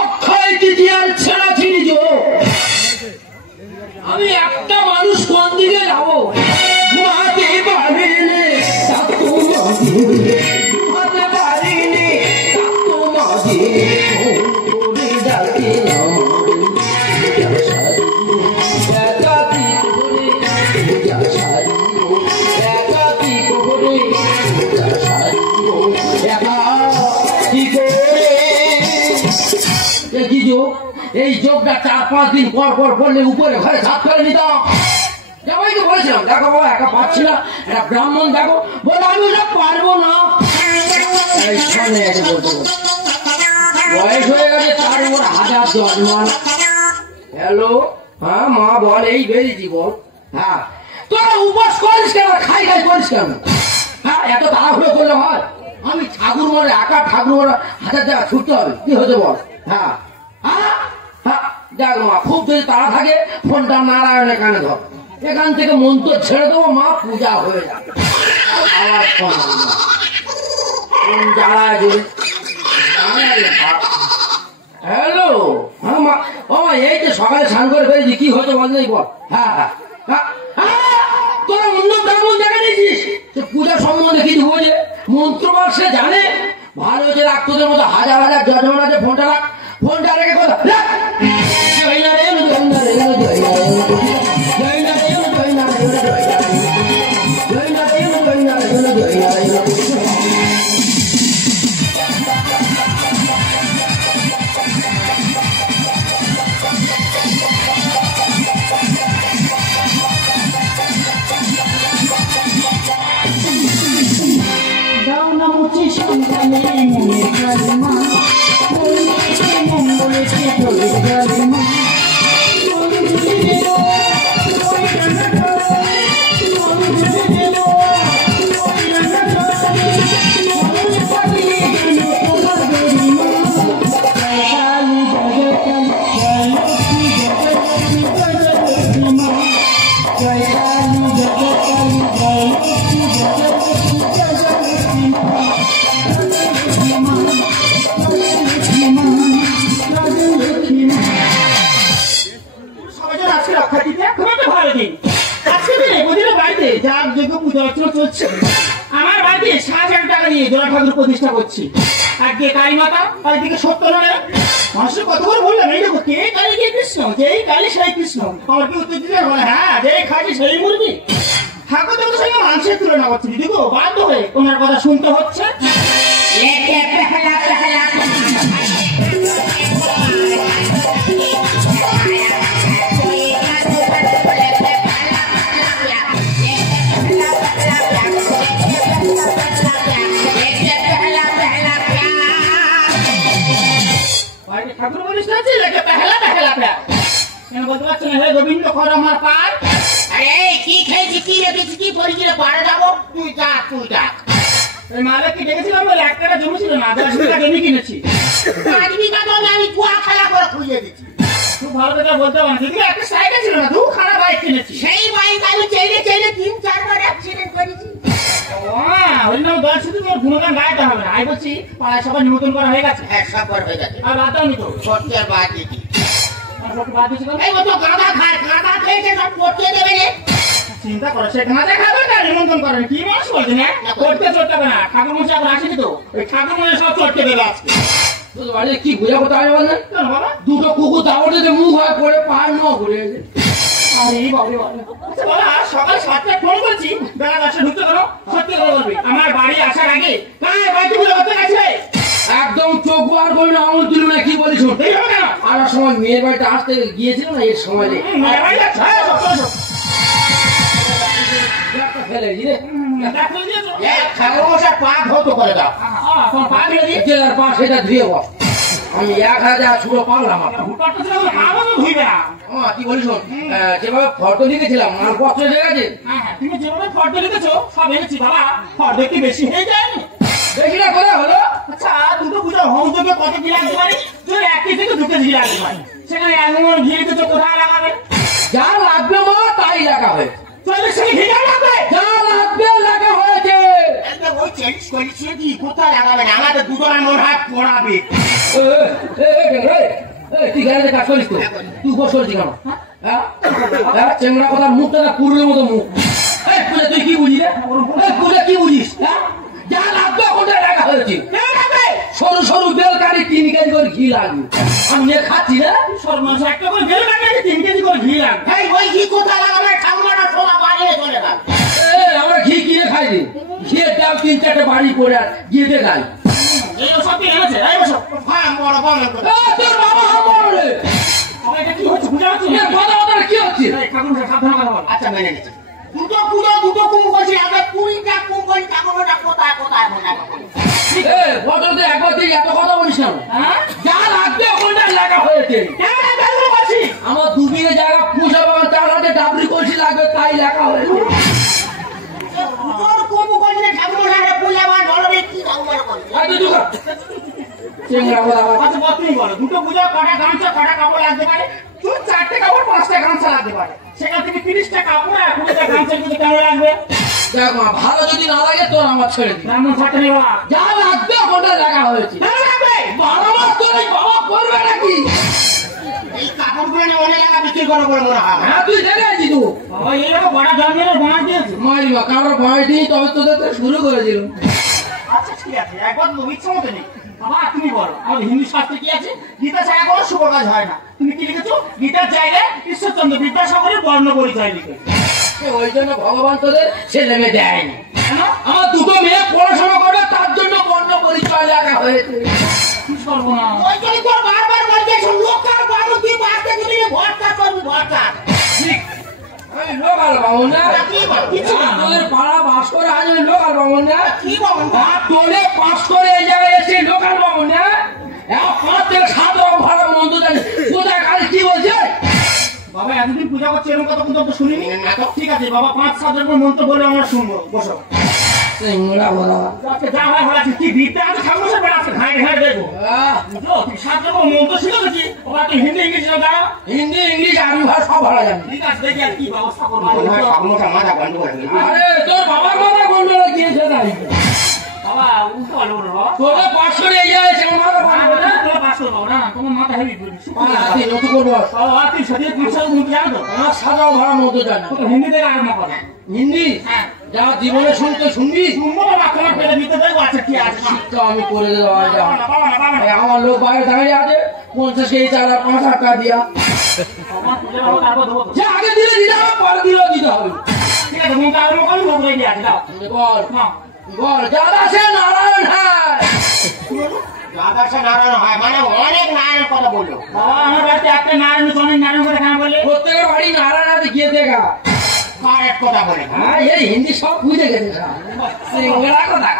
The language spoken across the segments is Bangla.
অক্ষয় তৃতীয়ার ছেড়া ছিলি আমি একটা মানুষ কোন দিকে যাবো ঘুমাতে পারিনি ঘুমাতে পারিনি এই যোগটা 4-5 দিন পর পর করলে উপরে ঘরে ছাপ করে নিতাম। সবাইকে বলেছিলাম দেখো বাবা একা পাচ্ছি না, একটা ব্রাহ্মণ দেখো, বলে আমি ওটা পারবো না। বয়স হয়ে গেছে তার উপর 1000 জন্মান। হ্যালো, হ্যাঁ মা বল, এই বেরিয়েছি বল। হ্যাঁ তোরা উপোস করিস কেন, খাই করিস কেন? হ্যাঁ এত তাড়াহুড়ো করলে হয়? আমি ঠাকুর মরে একা ঠাকুর মরে 1000 জায়গা ছুটতে হবে, কি হতে বল? হ্যাঁ দেখ মা, খুব যদি তাড়া থাকে ফোনটা নারায়ণের কানে ধর, এখান থেকে মন্ত্র ছেড়ে দেবো মা, পূজা হয়ে যাবে। আবার ফোন হ্যালো, হ্যাঁ মা, ও এই যে সকালে স্নান করে ফেলেছি, কি হতে বল নেই বল। হ্যাঁ হ্যাঁ তোরা অন্য ব্রাহ্মণ দেখা দিয়েছিস, পূজা সম্বন্ধে কিছু বোঝে, মন্ত্র সে জানে ভালো হচ্ছে। রাখ তোদের মতো 1000 যজমান আছে, ফোনটা রাখ, ফোনটা রেখে কথা আমার বাড়িতে 6000 টাকা নিয়ে জোড়া ঠাকুর প্রতিষ্ঠা করছি। আজকে কালী মাতা, কালীদিকে 70 টাকা। মানুষের কত করে বললাম, এই দেখো কে কালী কে কৃষ্ণ, যেই কালী সেই কৃষ্ণ। আমার কি উত্তর দিতে বলে, হ্যাঁ যেই খাবি সেই মুরগি। ঠাকুর দেবতার সঙ্গে মানুষের তুলনা করছি, দিদি গো বাধ্য হয়ে ওনার কথা শুনতে হচ্ছে। ঠাকুর বলিস না বলতে পারছি না, হে গোবিন্দ কর আমার পার। আরে কি খেয়েছি, কি রেখেছি, কি পরিচিত পারে যাবো, তুই ডাক। ওই মালিককে ডেকেছিলাম, বলে 1 টাকা জমি ছিল না, 10 টাকা জমি কিনেছি। 5 বিঘা জমি আমি কুয়া খেলা করে খুঁজে দিচ্ছি। খুব ভালো কথা বলতে পারো, যদি একটা সাইকেল ছিল না, 2 খানা বাইক কিনেছি। সেই বাইক আমি চাইলে 3-4 বার অ্যাক্সিডেন্ট করেছি। ওই নাম বলছি তো, তোর গুণগান গাইতে হবে না। আমি বলছি পাড়ায় সবাই নিমন্ত্রণ করা হয়ে গেছে। হ্যাঁ সব হয়ে গেছে। আর বাদ দাও নি তো, সত্যের বাদ দিচ্ছি। চিন্তা করো, সে গাঁজা খাবে না, নিমন্ত্রণ করেন। কি মানুষ বলছেন, করতে চড়তে হবে না। ঠাকুর মশাই এখন আসেনি তো, ওই ঠাকুর মশাই সব চড়তে দেবে আজকে। কি বুঝা করতে হবে বললেন? দুটো কুকুর দাওয়াতে মুখ হয় পড়ে পাহাড় ন ঘুরে গেছে। সকাল 7টায় ফোন করছি, বেলা 10টায় ঢুকতে পারো। সত্যি কথা বলবি, আমার বাড়ি আসার আগে বাড়িতে পুজো করতে গেছে। একদম চোখ বার করে না, আমল তুলো না, কি বলিস? আর সময় মেয়ের বাড়িতে আসতে গিয়েছিল না, এর সময় আমি 1000 ছুড়ো পাবলাম। কি বলিস, যেভাবে ফটো লিখেছিলাম মালপত্র হয়ে গেছে। তুমি যেভাবে ফটো লিখেছো সব এনেছি বাবা, ফটো কি বেশি হয়ে যায়নি? দেখি না করে হলো। আচ্ছা দুটো পুজো হোম যোগে কত কি লাগতে পারি? তুই 1 থেকে 2 কেজি লাগতে পারি। সেখানে এমন ঘি দিতে কোথায় লাগাবে? যা লাগবে মা তাই চেঞ্জ করছে কি কোথায় লাগাবেন আমাদের দুজনের মনে হয় পড়াবে ঠিক আছে কাজ করিস তো তুই বস করছিস কেন চেংড়া কথা মুখটা না পুরুলের মতো মুখ তুই কি বুঝিস রে কি বুঝিস যা লাগবে ওটা রাখা হয়েছে সরু সরু বেলকারি 3 কেজি করে ঘি লাগবে আমি খাচ্ছি না সর্বনাশ একটা করে বেলকারি 3 কেজি করে ঘি লাগবে ওই ঘি কোথায় লাগাবে ঠাকুমাটা সোনা বাড়িয়ে চলে গেল আমরা ঘি কিনে খাই রে ঘিয়ের দাম 3-4টা বাড়ি পড়ে আর ঘিতে খাই এই সব কি এনেছে এই বসো হ্যাঁ বড় বড় তোর বাবা আমার রে এটা কি হচ্ছে বুঝা যাচ্ছে কথা কথা কি হচ্ছে ঠাকুর সাবধান কথা বল আচ্ছা মেনে নিচ্ছি দুটো কুম করছি আগে 20টা কুম করি ঠাকুরটা কোথায় কোথায় মনে করি বছর তো একবার তুই এত কথা বলিস না যা লাগবে ওখানটা লেখা হয়েছে আমার 2 বিঘে জায়গা পুষা বাগান তার হাতে ডাবরি কলসি লাগবে তাই লেখা হয়েছে দুটো পূজা কটা গামছা কটা কাপড় লাগতে পারে 4টে কাপড় 5টা গামছা লাগতে পারে সেখান থেকে 30টা কাপড় 20টা গামছা কিন্তু কেন লাগবে দেখো ভালো যদি না লাগে তোর আমার ছেড়ে দিই এমন ছাড়তে নেই বাবা যা লাগবে ওখানটা লেখা হয়েছে বাবা তোর বাবা করবে নাকি এই কাপড়গুলো অনেক টাকা বিক্রি করো বলে মনে হয় হ্যাঁ তুই দেখেছি তো বাবা এইরকম বড় জন্মের বাঁশ দিয়েছে মারিবা কারোর ভয় দিই তবে তোদের শুরু করেছিল আচ্ছা ঠিক আছে একবার তো ইচ্ছা মতো নেই বাবা তুমি বলো আমাদের হিন্দু শাস্ত্রে কি আছে গীতা ছাড়া কোনো শুভ কাজ হয় না তুমি কি লিখেছো গীতার জায়গায় ঈশ্বরচন্দ্র বিদ্যাসাগরের বর্ণ পরিচয় লিখে ওই জন্য ভগবান তোদের ছেলে মেয়ে দেয়নি আমার 2টো মেয়ে পড়াশোনা করবে তার জন্য বর্ণ পরিচয় লেখা হয়েছে কি করবো না ওই জন্য তোর বারবার বলছিস লোকাল বাবু তুই বাসতে দিবি ভরসা করবি ভরসা ঠিক আমি লোকাল বাবু না তোদের পাড়া বাস করে আজ আমি লোকাল বাবু না কি বাবু তোলে পাস করে এই জায়গায় এসে লোকাল বাবু না 5 থেকে 7 রকম ভালো মন্দ জানি কোথায় কালে কি বলছে বাবা এতদিন পূজা করছে এরকম কথা কিন্তু শুনিনি ঠিক আছে বাবা 5-7 রকম মন্ত্র বলে আমরা শুনবো বসো যা হয় হল কি বিদ্যা আছে ঠাকুর বেড়াচ্ছে ঘাই ঘাই দেখবো 7 রকম মন্ত্র ছিল নাকি বাবা তুই হিন্দি ইংলিশ দাও হিন্দি ইংলিশ আমি ভাষা সব ভালো জানি ঠিক আছে দেখি আর কি ব্যবস্থা করবো আরে তোর বাবার মাথা গন্ডগোল গিয়েছে তাই বাবা উল্টো আলো বাবা তোদের 500 এ যাচ্ছে আমার মাথা ভালো না তোরা 500 বাবা না তোমার মাথা হেভি করছিস তুই নতুন করবো বাবা তুই সাথে 500 মুখ জানো তো আমার সাজাও ভাড়া মতো জানি তো হিন্দি থেকে আরম্ভ কর হিন্দি হ্যাঁ যা জীবনে শুনতে শুনবি শুনবো বাবা তোমার পেলে দিতে দেবো আচ্ছা কি আছে শিক্ষা আমি করে দেবো বাবা না আমার লোক বাইরে দাঁড়িয়ে আছে 50 কেজি চাল আর 5 টাকা দিয়া আমার পূজা হবে তারপর দেবো যা আগে দিলে দিতে হবে পরে দিলেও দিতে হবে ঠিক আছে মুখ আরম্ভ করি মুখ রেডি আছে দাও বল না বল যাদা সে নারায়ণ হ্যাঁ রাধাসা নারায়ণ হয় মানে অনেক নারায়ণ কথা বললো বাবা আমার বাড়িতে একটা নারায়ণ অনেক নারায়ণ কথা কেন বলে প্রত্যেকের বাড়ি নারায়ণ আছে গিয়ে দেখা এক কথা বলে হ্যাঁ এই হিন্দি সব বুঝে গেছে সিংহরা কথা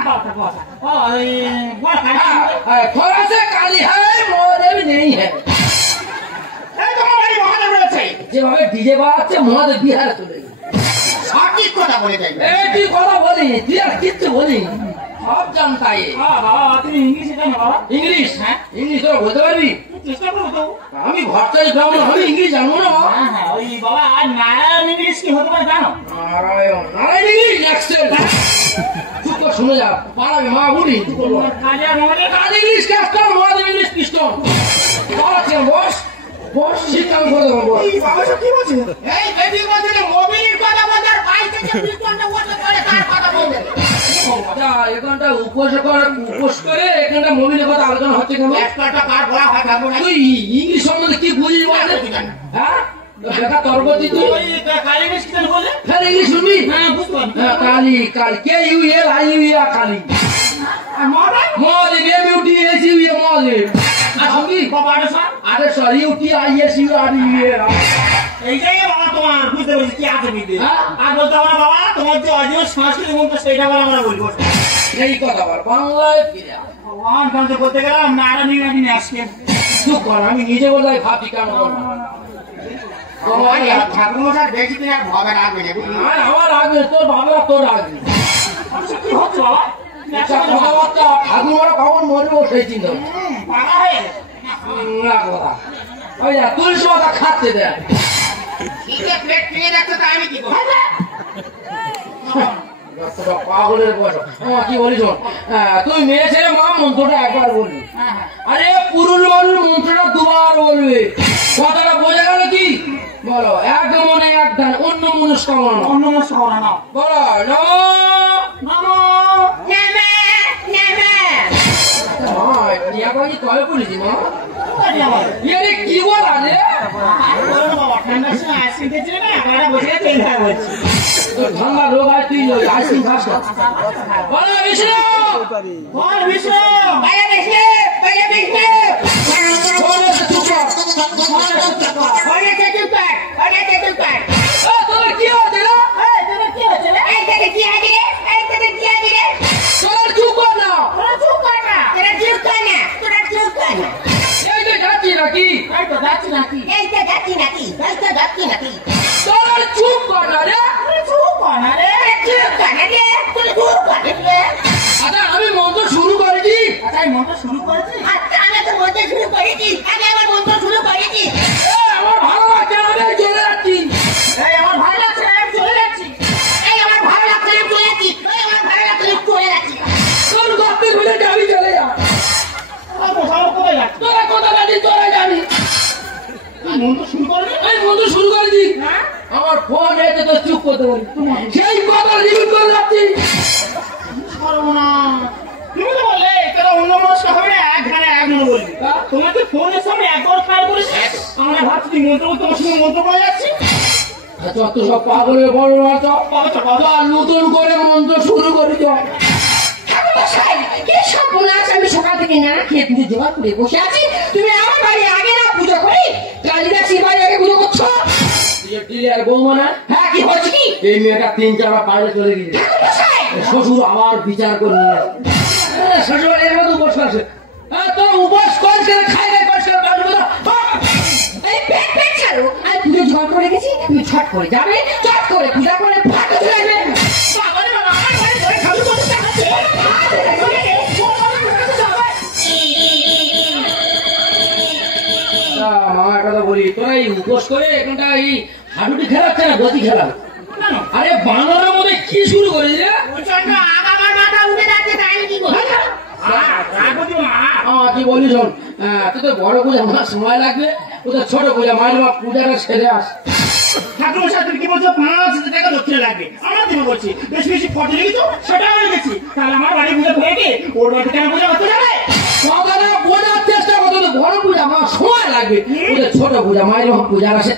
थोड़ा से काली है মহাদেব নেই है যেভাবে ডিজে বাজাচ্ছে মহাদেব বিহারে চলে গেছে সঠিক কথা বলে যাই তুই কথা বলি তুই আর কিচ্ছু বলি সব জানতাই বাবা তুমি ইংলিশে জানো বাবা ইংলিশ হ্যাঁ ইংলিশ তোরা বলতে পারবি চেষ্টা করবো তো আমি ভট্টাই ব্রাহ্মণ আমি ইংলিশ জানবো না হ্যাঁ ওই বাবা আর নারায়ণ ইংলিশ কি হতে পারে জানো নারায়ণ নারায়ণ ইংলিশ এক্সেল চুপ করে শুনে যা পারাবি মা বুড়ি কাজে আমাদের কাল ইংলিশ ক্যাস্টার মহাদেব ইংলিশ পিস্টন পারাচ্ছেন বস বস শিক্ষা আমি করে দেবো বাবা সব কি বলছে এই বেবি বলছে যে মোবিলের কথা বলছে আর বাইক থেকে পিস্টনটা বলতে পারে তার কথা বলবে এখানটা উপোস করে এখানটা মোবিলের কথা আলোচনা হচ্ছে কেন একটা কার বলা হয় থাকবো না তুই ইংলিশ সম্বন্ধে কি বুঝিস বলে হ্যাঁ দেখা তর্বতি তুই ওই কালী ইংলিশ কেন বলে হ্যাঁ ইংলিশ শুনবি হ্যাঁ বুঝতে হ্যাঁ Kali Kali K U L I U yeah Kali Mahadev M U T S U A Mahadev শুনবি বাবা আরে sorry U T I S U R U A এই জায়গায় বাবা তোমার বুঝতে পারছি কি আছে বুঝতে আর বলতে আমরা বাবা তোমার যে অরিজিনাল সংস্কৃতি মন্ত্র সেইটা বলে আমরা বলবো এই কথা বল বাংলায় ফিরে ভগবান কান্তে বলতে গেলাম নারায়ণ ইংরাজি আজকে চুপ কর আমি নিজে বলাই ভাবি কেন ঠাকুর মশাই বেশি দিন আর ভাবে রাখবে আমার আগে তোর বাবা তোর আগে কি হচ্ছে বাবা কথাবার্তা ঠাকুর কখন মরবো সেই চিন্তা পাগা হয়ে কথা ওই তুলসী পাতা খাচ্ছে দেখ প্লেট কিনে যাচ্ছে তাই আমি কি করবো তোরা পাগলের বয়স কি বলিস তুই মেয়ে ছেলে মা মন্ত্রটা একবার বলবি আরে পুরুষ মানুষ মন্ত্রটা দুবার বলবে কথাটা বোঝা গেল কি বলো এক মনে এক ধান অন্য মানুষ কামানো অন্য মানুষ করানো বলো নমো নেমে নেমে টিয়া বাজি কবে পড়েছি মা কাটি আমার এরে কি বল আরে বাবা ঠান্ডা সময় আইসক্রিম খেয়েছিল না আমরা বসে তেল খাওয়া বলছি তোর ঠান্ডা রোগ হয় তুই আইসক্রিম খাস না বলো বিষ্ণু বল বিষ্ণু ভাইয়া বিষ্ণু ভাইয়া বিষ্ণু বলো চুপ কর অনেকে চুপ কর অনেকে চুপ কর তোর কি হচ্ছে না এই তোর কি হচ্ছে রে এই তোর কি আছে রে এই তোর কি আছে রে তোর চুপ কর না তোরা চুপ কর না তোরা চুপ কর না তোরা চুপ কর না এই যে যাচ্ছি নাকি এই তো যাচ্ছি নাকি এই তো যাচ্ছি নাকি এই তো যাচ্ছি নাকি তোর চুপ কর না রে তোরা চুপ কর না রে চুপ কর না রে তোরা চুপ কর না রে আচ্ছা আমি মন্ত্র শুরু করেছি আচ্ছা এই মন্ত্র শুরু করেছি আচ্ছা আমি তো মন্ত্র শুরু করেছি আগে আমার মন্ত্র শুরু করেছি আমার ভালো লাগছে না আমি চলে যাচ্ছি এই আমার ভালো লাগছে না আমি চলে যাচ্ছি এই আমার ভালো লাগছে না আমি চলে যাচ্ছি এই আমার ভালো লাগছে না আমি চলে যাচ্ছি তোর গপ্পি খুলে যাবি চলে যা আমার কোথায় যাচ্ছি তোরা কথা জানি তোরা জানি তুই মন্ত্র শুরু করবি আমি মন্ত্র শুরু করেছি হ্যাঁ আমার ফোন এসে তো চুপ করতে বলি সেই কথা রিপিট করে যাচ্ছি করবো না তুমি তো বললে তোরা অন্য মানুষটা হবে না এক ঘাড়ে এক মনে বলবি তোমাকে ফোনের সামনে একবার খায় বলেছি আমরা ভাবছি তুই মন্ত্র করতে তোমার সঙ্গে মন্ত্র করে যাচ্ছি যত সব পাগলের বড় মাছ নতুন করে মন্ত্র শুরু করি তো আমি সকাল থেকে না খেয়ে পুজো জোগাড় করে বসে আছি তুমি আমার বাড়ি আগে না পুজো করি কালিদা বাড়ি আগে পুজো করছো আর বৌমা না হ্যাঁ কি হচ্ছে কি এই মেয়েটা 3-4 বার বাইরে চলে গিয়েছে শ্বশুর আবার বিচার করে নিয়ে শ্বশুর এর মতো উপোস করছে তোর উপোস করছে খাই নাই করছে এই পেট পেট ছাড়ো আমি পুজো জোগাড় করে গেছি তুমি ছট করে যাবে চট করে পূজা করে ফাটে চলে আসবে বাবারে বাবা আমার বাড়ি ধরে খালি করতে চাচ্ছে মামা একটা কথা বলি তোরা এই উপোস করে এখানটা এই হাডুটি খেলাচ্ছে না গতি খেলা আরে বানরের মধ্যে কি শুরু করেছি রে আমার মাথা উঠে যাচ্ছে তাই কি করবো কি বলি শোন তুই তো বড় পূজা আমার সময় লাগবে তোদের ছোট পূজা মায়ের মা পূজাটা সেরে আস ঠাকুর সাথে কি বলছো 5,000 টাকা দক্ষিণে লাগবে আমার দিন বলছি বেশি বেশি ফটো লিখেছো সেটা আমি গেছি তাহলে আমার বাড়ি পুজো হয়ে গিয়ে ওর বাড়িতে কেন পুজো করতে যাবে কথাটা বোঝার চেষ্টা করতে তো বড় পূজা আমার সময় লাগবে তোদের ছোট পূজা মায়ের মা পূজার আসে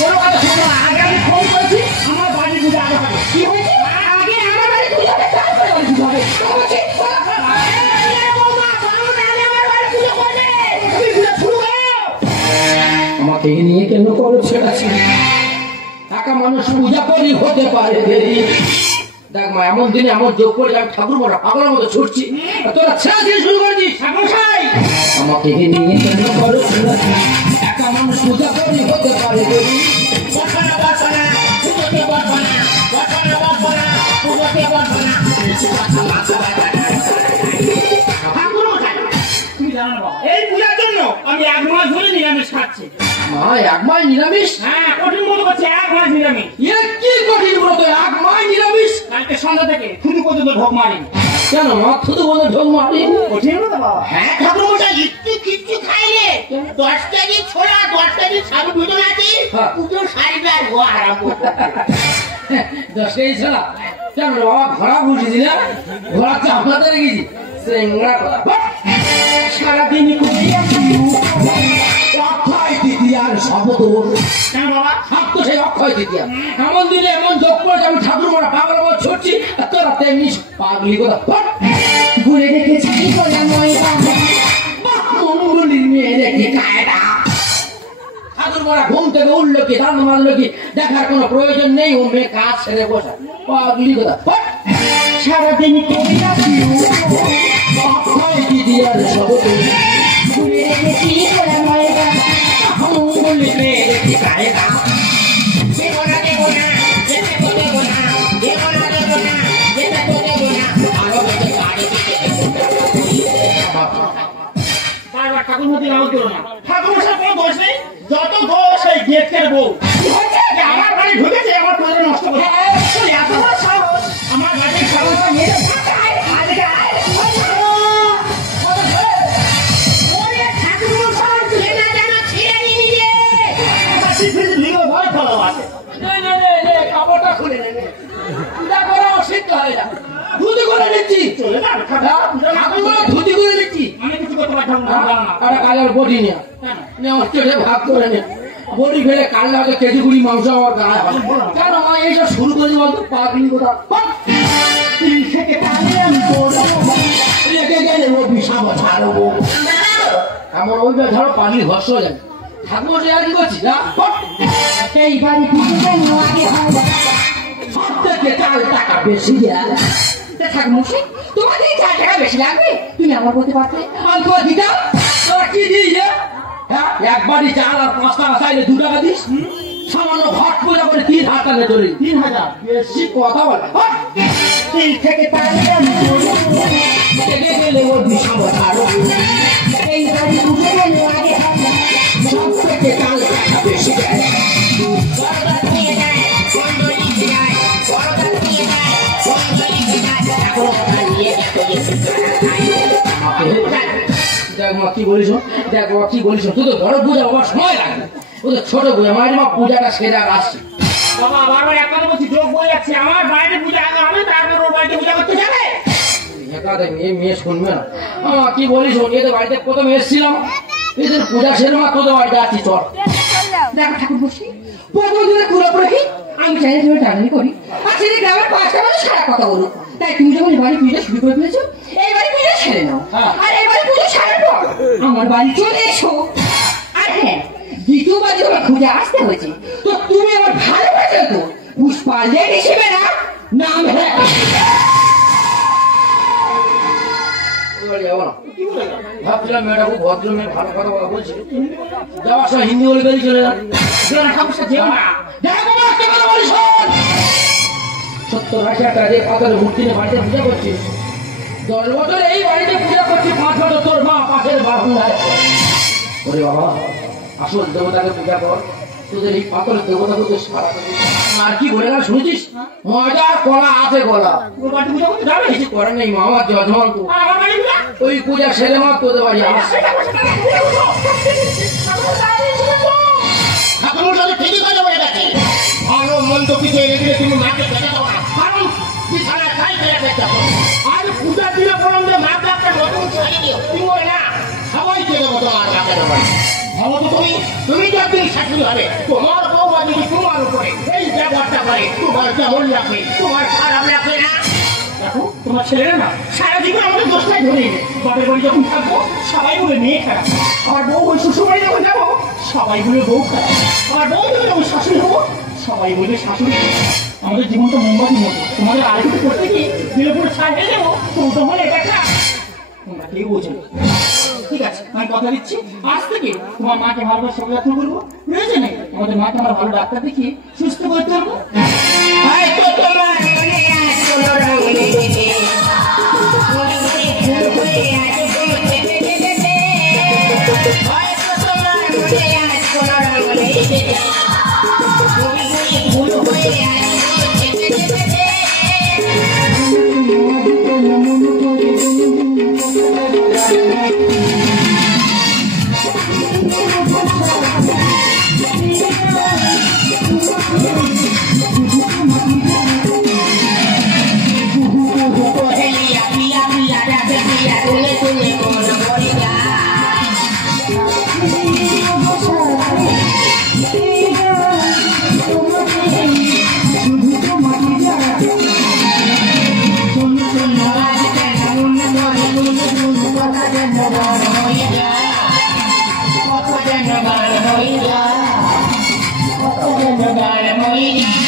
কোনো কথা শোনো না আগে আমি ফোন করেছি আমার বাড়ি পুজো আগে হবে কি হয়েছে আগে আমার বাড়ি পুজো হবে তারপরে বাড়ি পুজো হবে আমাকে নিয়ে কেন করো সেটা ছিল টাকা মানুষ পূজা করি হতে পারে দেরি দেখ মা এমন দিনে এমন যোগ করে আমি ঠাকুর বড় পাগলের মতো ছুটছি তোরা ছেড়া দিয়ে শুরু করেছিস আমাকে নিয়ে কেন করো টাকা মানুষ পূজা করি হতে পারে দেরি এই পূজার জন্য আমি 1 মাস ধরে নিরামিষ খাচ্ছি মা 1 মাস নিরামিষ হ্যাঁ কঠিন মতো করছে 1 মাস নিরামিষ এ কি কঠিন ব্রত 1 মাস নিরামিষ কালকে সন্ধ্যা থেকে শুরু পর্যন্ত ঢোক মারি কেন মা শুধু বলে ঢোক মারি কঠিন মতো বাবা হ্যাঁ ঠাকুর মশাই কিচ্ছু খাইলে 10 কেজি ছোলা 10 কেজি সাবু দুজন আছে পুজো সারিবার ও আরাম 10 কেজি ছাড়া কেন বাবা ঘোড়া বুঝেছি না ঘোড়া তো আপনাদের গেছি সিংড়া সারাদিনই অক্ষয় তৃতীয়ার শপথ কেন বাবা সব তো সেই অক্ষয় তৃতীয়া এমন দিনে এমন যোগ করে আমি ঠাকুর মারা পাগল মতো ছুটছি আর তোরা তেমনি পাগলি কথা ঘুরে দেখেছি মঙ্গলির মেয়ে দেখি কায়দা ঠাকুর মারা ঘুম থেকে উঠলো কি দান মারলো কি দেখার কোনো প্রয়োজন নেই ও মেয়ে কাজ ছেড়ে বসা পাগলি কথা সারাদিনই অক্ষয় তৃতীয়ার শপথ ঘুরে দেখেছি মঙ্গলির মেয়ে দেখি কায়দা ঠাকুর মধ্যে রাও করো না ঠাকুর মশাই কোনো দোষ নেই যত দোষ এই গেটের বউ আমার বাড়ি ঢুকেছে আমার বাড়ি নষ্ট করে এত বড় সাহস আমার কাপড়টা খুলে নেবে পূজা করা অসিদ্ধ হয় না ধুতি করে নিচ্ছি ধুতি করে নিচ্ছি একটা কালার বডি নিয়ে হচ্ছে ভাগ করে নে বডি ফেলে কাল হয়তো কেজি কুড়ি মাংস আমার গায়ে হবে কেন মা এইসব শুরু করে বলতো পাগলি কোথা আমার ওই ধরো পাগলি ভস্য হয়ে যাবে ঠাকুর সে আর কি করছি না এই বাড়ি সব থেকে 4 টাকা বেশি ঠাকুমশাই তোমার এই 4 টাকা বেশি লাগবে তুমি আমার বলতে পারতে আমি তোমার দিতাম তোরা কি দিস হ্যাঁ একবারই চাল আর 5 টাকা চাইলে 2 টাকা দিস সামান্য ঘট পূজা করে 3,000 টাকা ধরি 3,000 বেশি কথা বলে এই থেকে তাহলে গেলে ওর বিশাল আরো এই বাড়ি উঠে গেলে আগে সব থেকে 4 টাকা বেশি কি বলিস দেখ কি বলিস তুই তো বড় পূজা হবার সময় লাগবে ও তো ছোট পূজা মায়ের মা পূজাটা সেরা আসছে বাবা বারবার এক কথা বলছি যোগ বই যাচ্ছে আমার বাড়িতে পূজা আগে হবে তারপর ওর বাড়িতে পূজা করতে যাবে মেয়ে শুনবে না কি বলিস এদের বাড়িতে প্রথম এসেছিলাম এদের পূজা সেরে মা তোদের বাড়িতে আছি চল দেখ ঠাকুর বসি প্রথম দিনে পুরোপুরি আমি চাই তুমি টানানি করি আর সেটা গ্রামের 5টা মানুষ সারা কথা বলো তাই তুমি যখন বাড়ি পূজা শুরু করে ফেলেছো এই বাড়ি পূজা সেরে নাও আর এই বাড়ি পূজা সারার পর আমার বাড়ি চলে এসো আর হ্যাঁ দ্বিতীয়বার যখন পূজা আসতে হয়েছে তো তুমি আমার ভালোবাসো তো পুষ্পা লেট হিসেবে না নাম হ্যাঁ ভাবছিলাম মেয়েটা খুব ভদ্র মেয়ে ভালো কথা বলা বলছি যাওয়ার সময় হিন্দি বলে বেরিয়ে চলে যান 70-80 টাকা দিয়ে পাথরে মূর্তি নিয়ে বাড়িতে পূজা করছি 10 বছর এই বাড়িতে পূজা করছি 5 বছর তোর মা পাশের বারান্দায় ওরে বাবা আসল দেবতাকে পূজা কর তোদের এই পাথরের দেবতা করতে সারা আর কি বলে না শুনেছিস মজার কলা আছে গলা কিছু করে নেই মামার যজমান ওই পূজা সেরে মা তোদের বাড়ি আসছে ঠিকই কথা বলে গেছে ভালো মন্দ কিছু এনে দিলে তুমি মাকে খেতে দাও না কারণ বিছানা খাই খেয়ে খেতে আর পূজা দিলে বরং যে মাকে একটা নতুন শাড়ি দিও তুমি না সবাইকে দেবো তোমার মাকে ভাবো তো তুমি যতদিন শাশুড়ি হবে তোমার বউমা যদি তোমার উপরে এই ব্যবহারটা করে তোমার কেমন লাগবে তোমার খারাপ লাগবে না দেখো তোমার ছেলেরা না সারা জীবন আমাদের দোষটাই ধরে নেবে বাপের বাড়ি যখন থাকবো সবাই বলে মেয়ে খারাপ আমার বউ ওই শ্বশুর বাড়ি যখন যাবো সবাই বলে বউ খারাপ আমার বউ যখন ওই শাশুড়ি হবো সবাই বলে শাশুড়ি আমাদের জীবনটা মোমবাতির মতো তোমাদের আরেকটু করতে গিয়ে দিলে পুরো ছাড় হয়ে যাবো তো হলে এটা একটা তোমরা কেউ বোঝো ঠিক আছে আমি কথা দিচ্ছি আজ থেকে তোমার মাকে ভালোভাবে সেবা যত্ন করবো প্রয়োজন নেই আমাদের মাকে আমরা ভালো ডাক্তার দেখিয়ে সুস্থ করতে পারবো Hãy subscribe cho kênh Ghiền Mì Gõ để không bỏ lỡ những video hấp dẫn.